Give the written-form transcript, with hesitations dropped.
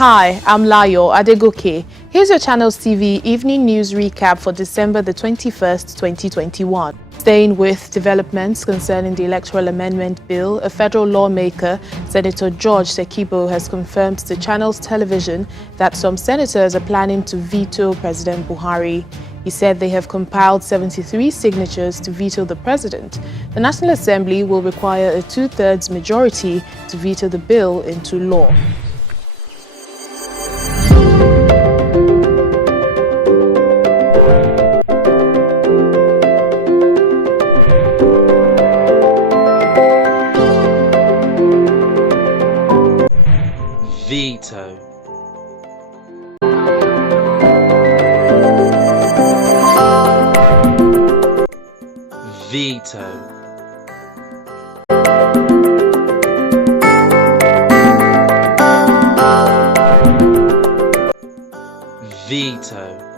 Hi, I'm Layo Adegoke. Here's your Channels TV evening news recap for December the 21st, 2021. Staying with developments concerning the Electoral Amendment Bill, a federal lawmaker, Senator George Sekibo, has confirmed to Channels Television that some senators are planning to veto President Buhari. He said they have compiled 73 signatures to veto the president. The National Assembly will require a two-thirds majority to veto the bill into law. Veto. Veto. Veto.